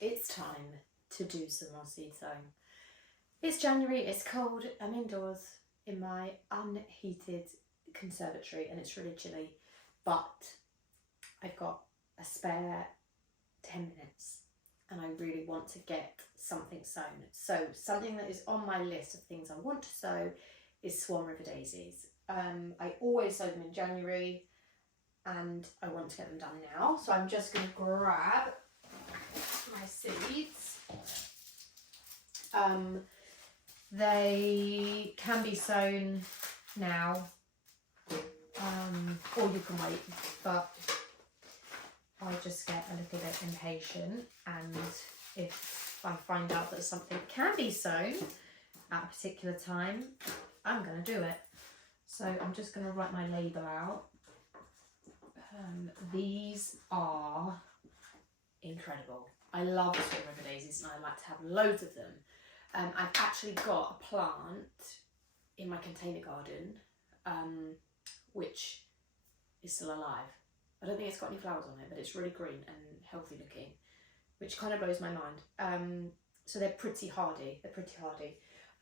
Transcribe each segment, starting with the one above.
it's time to do some more seed sowing. It's January, it's cold, I'm indoors in my unheated conservatory and it's really chilly, but I've got a spare 10 minutes and I really want to get something sown. So something that is on my list of things I want to sow is Swan River Daisies. I always sow them in January and I want to get them done now. So I'm just going to grab my seeds. They can be sown now, or you can wait, but I just get a little bit impatient, and if I find out that something can be sown at a particular time, I'm going to do it. So I'm just going to write my label out. These are incredible. I love Swan River Daisies and I like to have loads of them. I've actually got a plant in my container garden which is still alive. I don't think it's got any flowers on it, but it's really green and healthy looking, which kind of blows my mind. So they're pretty hardy.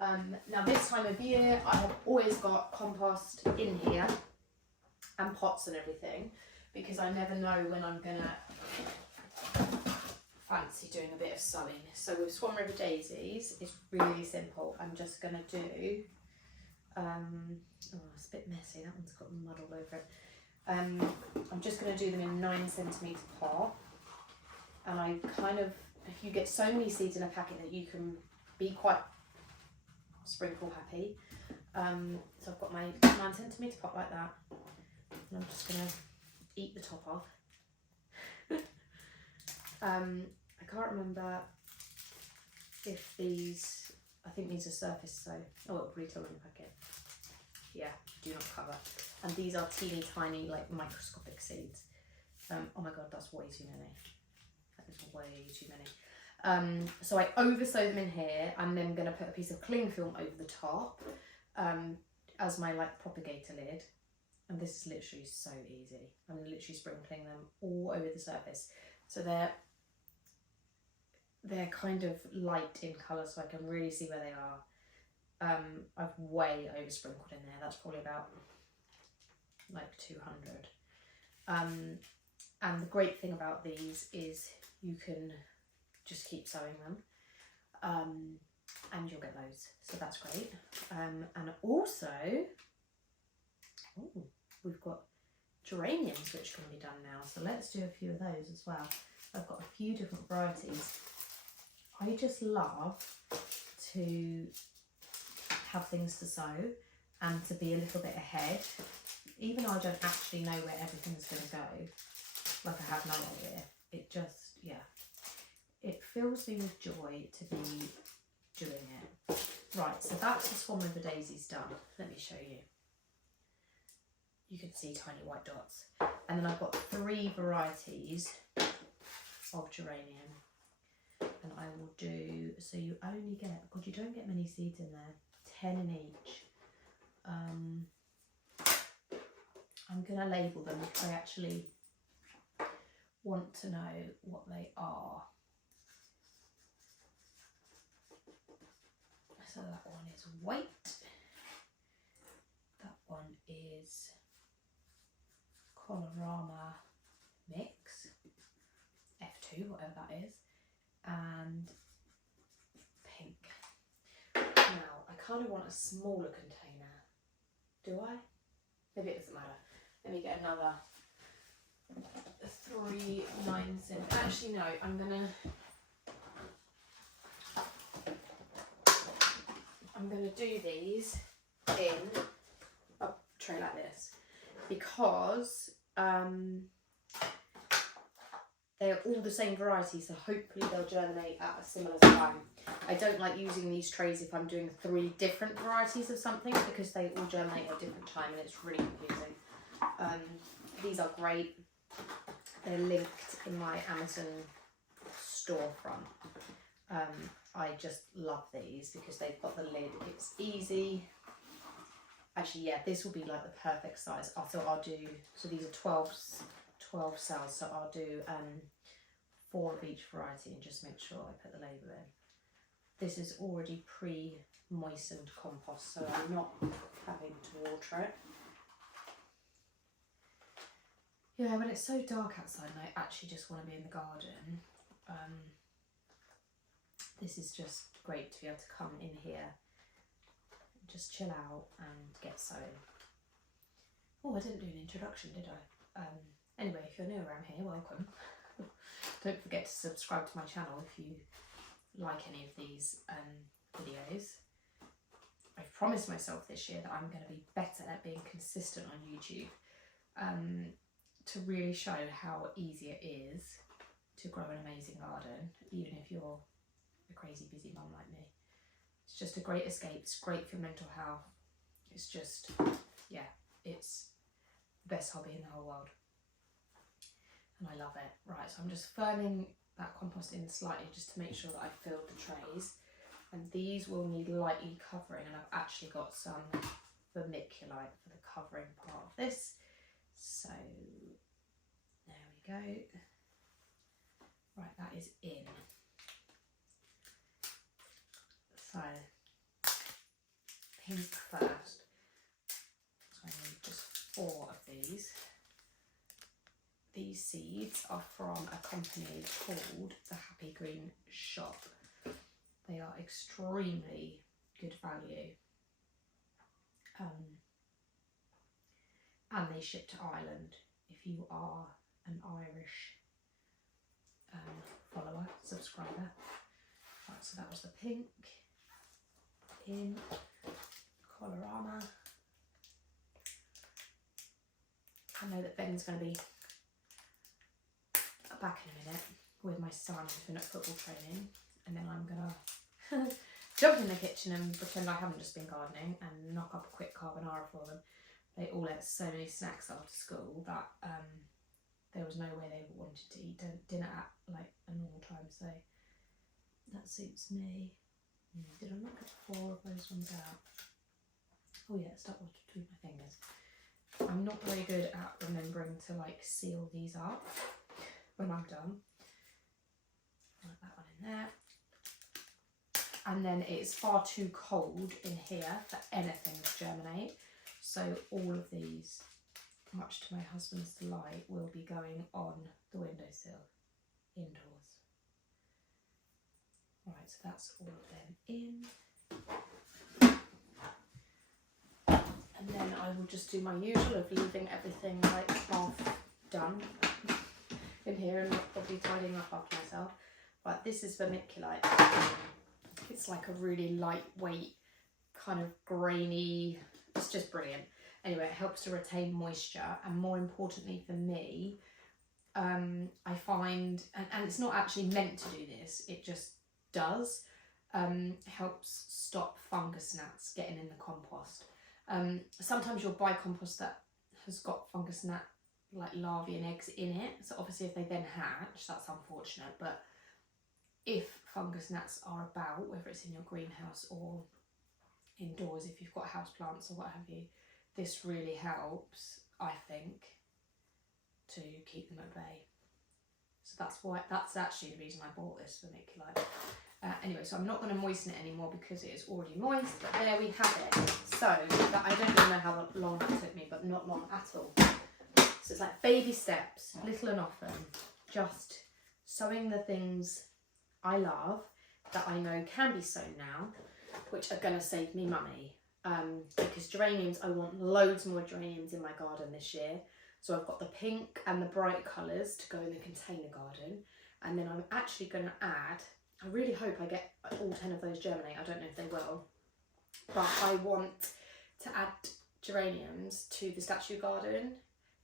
Now this time of year I have always got compost in here and pots and everything, because I never know when I'm gonna fancy doing a bit of sowing. So with Swan River Daisies, it's really simple. I'm just gonna do, oh, it's a bit messy, that one's got mud all over it. I'm just gonna do them in 9cm pot, and I kind of, you get so many seeds in a packet that you can be quite sprinkle happy. So I've got my 9cm pot like that, and I'm just gonna eat the top off. I can't remember if these, I think these are surface, so, oh, retail in the packet. Yeah, do not cover. And these are teeny tiny, like microscopic seeds. Oh my God, that's way too many. That is way too many. So I oversow them in here. I'm then going to put a piece of cling film over the top as my like propagator lid. And this is literally so easy. I'm literally sprinkling them all over the surface. So they're kind of light in colour, so I can really see where they are. I've way over sprinkled in there. That's probably about like 200. And the great thing about these is you can just keep sowing them, and you'll get loads. So that's great. And also, ooh, we've got geraniums which can be done now. So let's do a few of those as well. I've got a few different varieties. I just love to have things to sow and to be a little bit ahead, even though I don't actually know where everything's going to go. Like, I have no idea. It just, yeah, it fills me with joy to be doing it. Right, so that's the Swan River Daisies done. Let me show you. You can see tiny white dots. And then I've got 3 varieties of geranium. And I will do, so you only get, God, you don't get many seeds in there, 10 in each. I'm going to label them because I actually want to know what they are. So that one is white, that one is Colorama Mix, F2, whatever that is, and pink. Now, I kind of want a smaller container. Do I? Maybe it doesn't matter. Let me get another 3 9cm. Actually, no, I'm gonna do these in a tray like this because they're all the same variety, so hopefully they'll germinate at a similar time. I don't like using these trays if I'm doing 3 different varieties of something because they all germinate at a different time and it's really confusing. These are great. They're linked in my Amazon storefront. I just love these because they've got the lid. It's easy. Actually, yeah, this will be like the perfect size. I thought I'll do, so these are 12 cells, so I'll do 4 of each variety and just make sure I put the label in. This is already pre-moistened compost, so I'm not having to water it. Yeah, when it's so dark outside and I actually just want to be in the garden, this is just great to be able to come in here, just chill out and get sewing. Oh, I didn't do an introduction, did I? Anyway, if you're new around here, welcome. Don't forget to subscribe to my channel if you like any of these videos. I've promised myself this year that I'm going to be better at being consistent on YouTube, to really show how easy it is to grow an amazing garden, even if you're a crazy busy mum like me. It's just a great escape. It's great for mental health. It's just, yeah, it's the best hobby in the whole world. And I love it. Right, so I'm just firming that compost in slightly just to make sure that I've filled the trays. And these will need lightly covering, and I've actually got some vermiculite for the covering part of this. So there we go. Right, that is in. So pink first. So I need just 4 of these. These seeds are from a company called the Happy Green Shop. They are extremely good value. And they ship to Ireland if you are an Irish follower, subscriber. Right, so that was the pink in Colorama. I know that Ben's going to be back in a minute with my son who's been at football training, and then I'm going to jump in the kitchen and pretend I haven't just been gardening and knock up a quick carbonara for them. They all ate so many snacks after school that there was no way they wanted to eat dinner at like a normal time, so that suits me. Did I not get 4 of those ones out? Oh yeah, it's stuck between my fingers. I'm not very good at remembering to like seal these up when I'm done. Put that one in there. And then it's far too cold in here for anything to germinate. So all of these, much to my husband's delight, will be going on the windowsill indoors. Right, so that's all of them in. And then I will just do my usual of leaving everything like half done in here and probably tidying up after myself. But this is vermiculite. It's like a really lightweight, kind of grainy, it's just brilliant. Anyway, it helps to retain moisture, and more importantly for me, I find, and it's not actually meant to do this, it just does, helps stop fungus gnats getting in the compost. Sometimes you'll buy compost that has got fungus gnat like larvae and eggs in it, so obviously if they then hatch, that's unfortunate, but if fungus gnats are about, whether it's in your greenhouse or indoors if you've got house plants or what have you, this really helps, I think, to keep them at bay. So that's actually the reason I bought this vermiculite. Anyway, so I'm not going to moisten it anymore because it is already moist, but there we have it. So I don't even know how long that took me, but not long at all. So it's like baby steps, little and often, just sowing the things I love that I know can be sown now, which are going to save me money. Because geraniums, I want loads more geraniums in my garden this year. So I've got the pink and the bright colours to go in the container garden. And then I'm actually going to add, I really hope I get all 10 of those germinate. I don't know if they will. But I want to add geraniums to the statue garden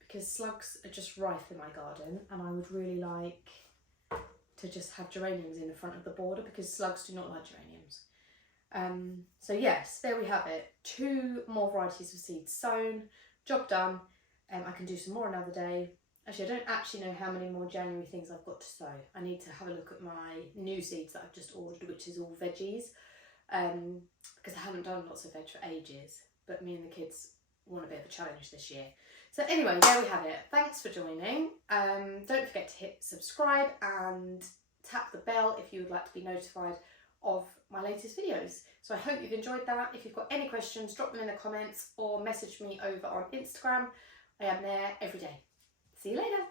because slugs are just rife in my garden. And I would really like to just have geraniums in the front of the border because slugs do not like geraniums. So yes, there we have it. 2 more varieties of seeds sown, job done. I can do some more another day. Actually, I don't actually know how many more January things I've got to sow. I need to have a look at my new seeds that I've just ordered, which is all veggies, because I haven't done lots of veg for ages. But me and the kids want a bit of a challenge this year. So anyway, there we have it. Thanks for joining. Don't forget to hit subscribe and tap the bell if you would like to be notified of my latest videos. So I hope you've enjoyed that. If you've got any questions, drop them in the comments or message me over on Instagram. I am there every day. See you later.